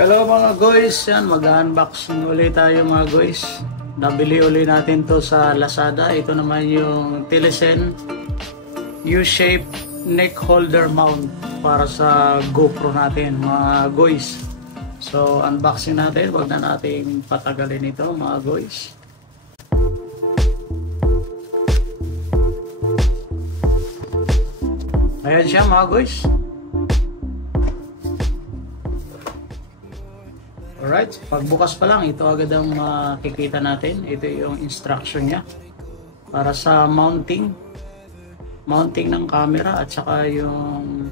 Hello mga guys, yan mag-unboxing ulit tayo mga guys. Nabili ulit natin to sa Lazada. Ito naman yung Telesin U-shape neck holder mount para sa GoPro natin mga guys. So unboxing natin, wag na natin patagalin ito mga guys. Ayan siya mga guys. Alright, pagbukas pa lang, ito agad ang makikita natin. Ito yung instruction niya para sa mounting ng camera at saka yung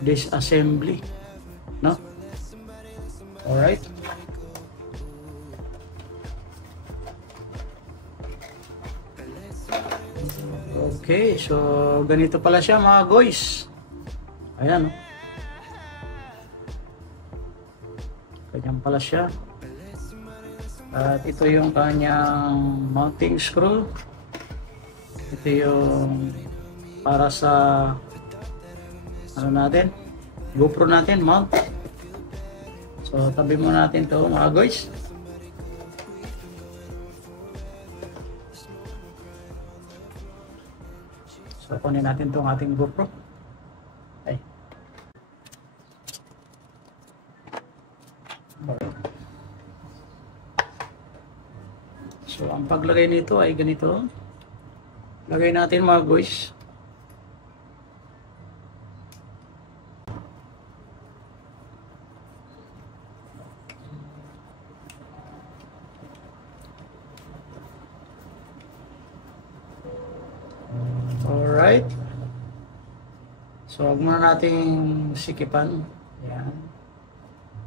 disassembly, no? Alright. Okay, so ganito pala siya mga guys. Ayan, no? Ganyan pala siya. At ito yung kanyang mounting screw. Ito yung para sa ano natin, GoPro natin mount. So tabi mo natin to mga guys. So kunin natin tong ating GoPro. Ay. So ang paglagay nito ay ganito. Lagay natin mga guys. Alright. So huwag muna nating sikipan. Ayan.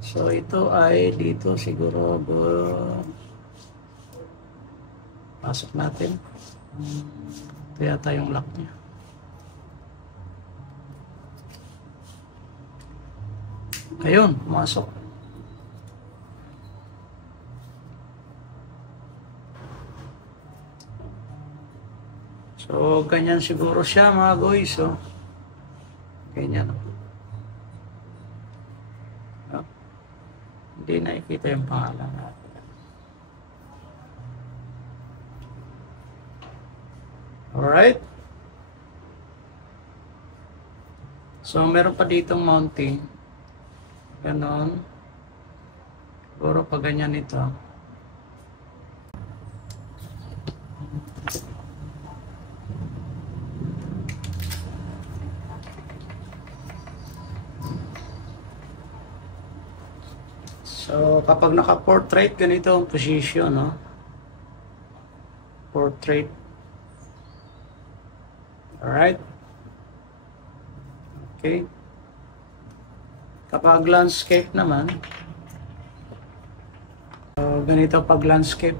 So ito ay dito siguro pasok natin. Ito yata yung lock niya. Ayun, pumasok. So ganyan siguro siya mga guys. So, ganyan. Oh. Hindi nakikita yung pangalan natin. Alright. So meron pa ditong mounting. Ganon. Siguro pa ganyan ito. So kapag naka-portrait, ganito ang position, no? Portrait. Alright. Okay. Kapag landscape naman, ganito pag landscape.